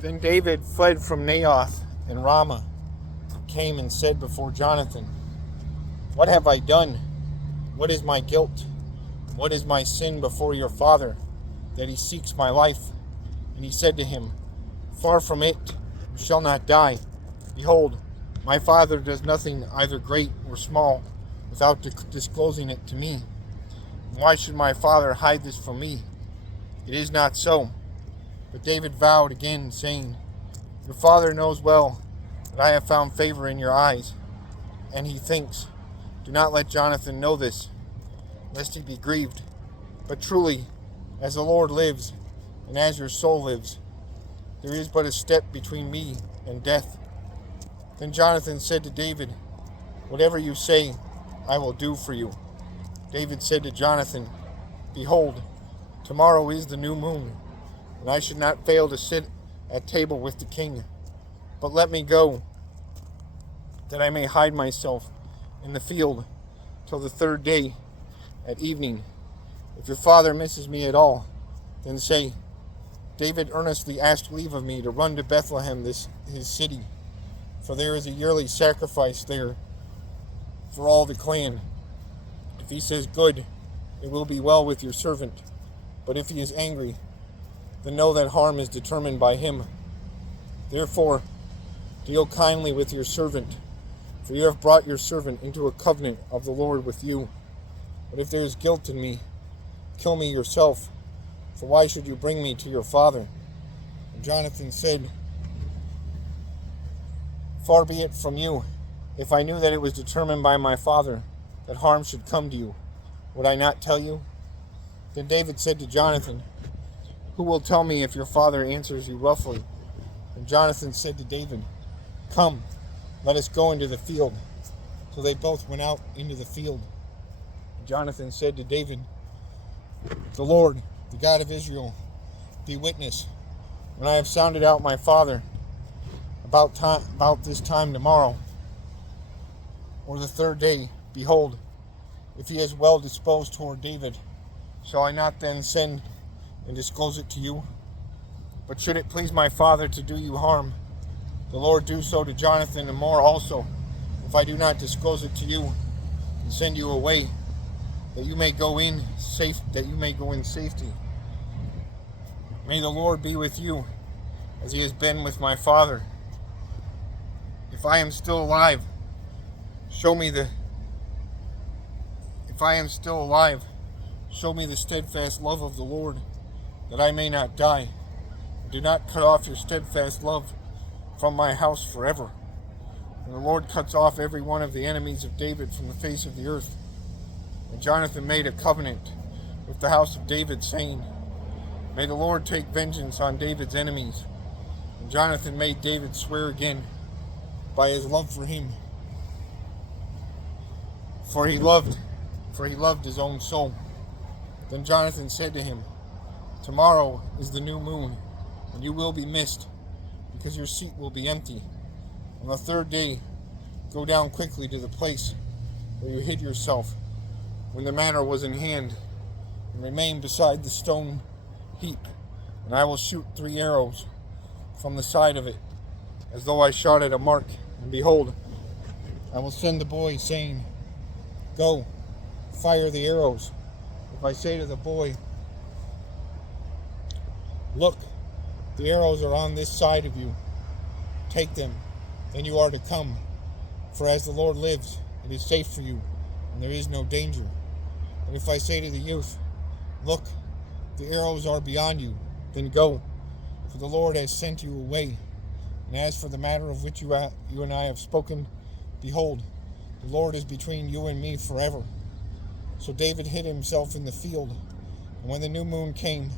Then David fled from Naioth and Ramah, and came and said before Jonathan, "What have I done? What is my guilt? What is my sin before your father, that he seeks my life?" And he said to him, "Far from it, you shall not die. Behold, my father does nothing either great or small without disclosing it to me. And why should my father hide this from me? It is not so." But David vowed again, saying, "Your father knows well that I have found favor in your eyes." And he thinks, "Do not let Jonathan know this, lest he be grieved. But truly, as the Lord lives, and as your soul lives, there is but a step between me and death." Then Jonathan said to David, "Whatever you say, I will do for you." David said to Jonathan, "Behold, tomorrow is the new moon, and I should not fail to sit at table with the king. But let me go, that I may hide myself in the field till the third day at evening. If your father misses me at all, then say, 'David earnestly asked leave of me to run to Bethlehem, his city, for there is a yearly sacrifice there for all the clan.' If he says, 'Good,' it will be well with your servant. But if he is angry, then know that harm is determined by him. Therefore, deal kindly with your servant, for you have brought your servant into a covenant of the Lord with you. But if there is guilt in me, kill me yourself, for why should you bring me to your father?" And Jonathan said, "Far be it from you. If I knew that it was determined by my father that harm should come to you, would I not tell you?" Then David said to Jonathan, "Who will tell me if your father answers you roughly?" And Jonathan said to David, "Come, let us go into the field." So they both went out into the field. And Jonathan said to David, "The Lord, the God of Israel, be witness. When I have sounded out my father about this time tomorrow, or the third day, behold, if he is well disposed toward David, shall I not then send and disclose it to you? But should it please my father to do you harm, the Lord do so to Jonathan and more also, if I do not disclose it to you and send you away, that you may go in safety. May the Lord be with you, as he has been with my father. If I am still alive, show me the steadfast love of the Lord, that I may not die. And do not cut off your steadfast love from my house forever." And the Lord cuts off every one of the enemies of David from the face of the earth. And Jonathan made a covenant with the house of David, saying, "May the Lord take vengeance on David's enemies." And Jonathan made David swear again by his love for him, for he loved his own soul. Then Jonathan said to him, "Tomorrow is the new moon, and you will be missed, because your seat will be empty. On the third day, go down quickly to the place where you hid yourself when the manna was in hand, and remain beside the stone heap, and I will shoot 3 arrows from the side of it, as though I shot at a mark. And behold, I will send the boy, saying, 'Go, fire the arrows.' If I say to the boy, 'Look, the arrows are on this side of you, take them,' then you are to come. For as the Lord lives, it is safe for you, and there is no danger. And if I say to the youth, 'Look, the arrows are beyond you,' then go, for the Lord has sent you away. And as for the matter of which you and I have spoken, behold, the Lord is between you and me forever." So David hid himself in the field. And when the new moon came,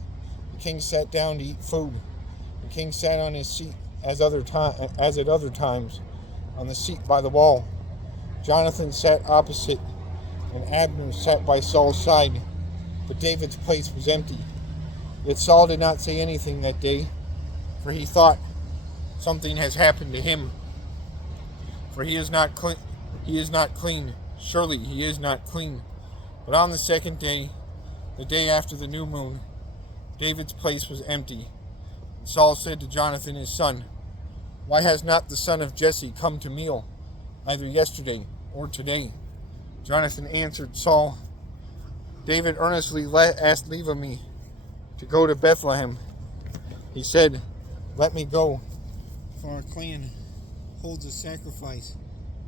the king sat down to eat food. The king sat on his seat as at other times, on the seat by the wall. Jonathan sat opposite, and Abner sat by Saul's side. But David's place was empty. Yet Saul did not say anything that day, for he thought, "Something has happened to him, for he is not clean. Surely he is not clean." But on the second day, the day after the new moon, David's place was empty, and Saul said to Jonathan his son, Why has not the son of Jesse come to meal, either yesterday or today? Jonathan answered Saul, David earnestly asked leave of me to go to Bethlehem. He said, Let me go, for our clan holds a sacrifice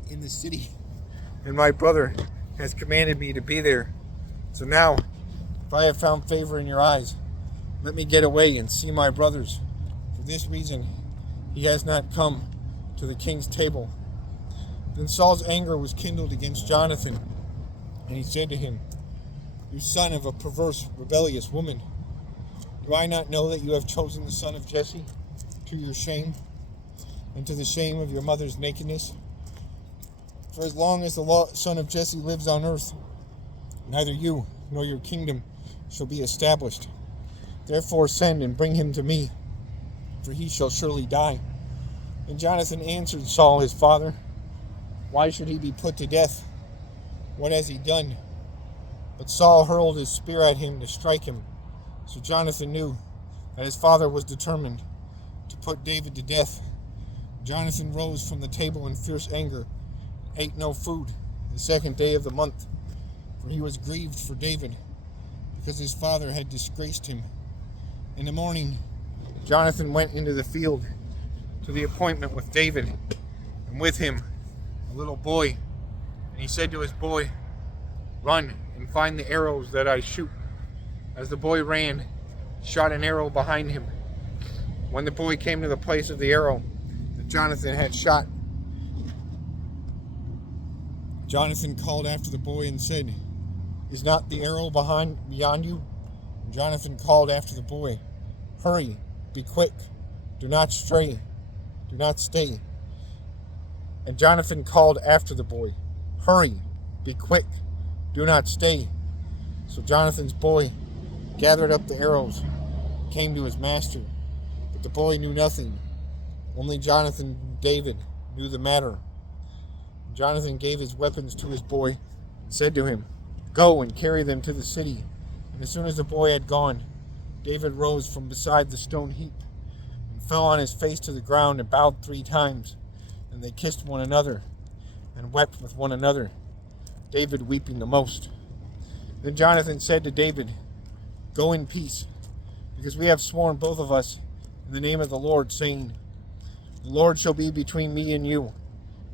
in the city, and my brother has commanded me to be there. So now, if I have found favor in your eyes, let me get away and see my brothers. For this reason, he has not come to the king's table. Then Saul's anger was kindled against Jonathan, and he said to him, You son of a perverse, rebellious woman, do I not know that you have chosen the son of Jesse to your shame, and to the shame of your mother's nakedness? For as long as the son of Jesse lives on earth, neither you nor your kingdom shall be established. Therefore send and bring him to me, for he shall surely die. And Jonathan answered Saul his father, Why should he be put to death? What has he done? But Saul hurled his spear at him to strike him. So Jonathan knew that his father was determined to put David to death. Jonathan rose from the table in fierce anger, and ate no food the second day of the month, for he was grieved for David, because his father had disgraced him. In the morning, Jonathan went into the field to the appointment with David, and with him a little boy. And he said to his boy, Run and find the arrows that I shoot. As the boy ran, he shot an arrow behind him. When the boy came to the place of the arrow that Jonathan had shot, Jonathan called after the boy and said, Is not the arrow beyond you? And Jonathan called after the boy, Hurry, be quick, do not stray, do not stay. And Jonathan called after the boy, Hurry, be quick, do not stay. So Jonathan's boy gathered up the arrows, came to his master. But the boy knew nothing. Only Jonathan and David knew the matter. Jonathan gave his weapons to his boy and said to him, Go and carry them to the city. And as soon as the boy had gone, David rose from beside the stone heap and fell on his face to the ground and bowed 3 times. And they kissed one another and wept with one another, David weeping the most. Then Jonathan said to David, Go in peace, because we have sworn both of us in the name of the Lord, saying, The Lord shall be between me and you,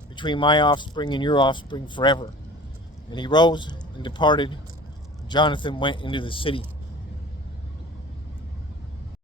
between my offspring and your offspring forever. And he rose and departed, and Jonathan went into the city.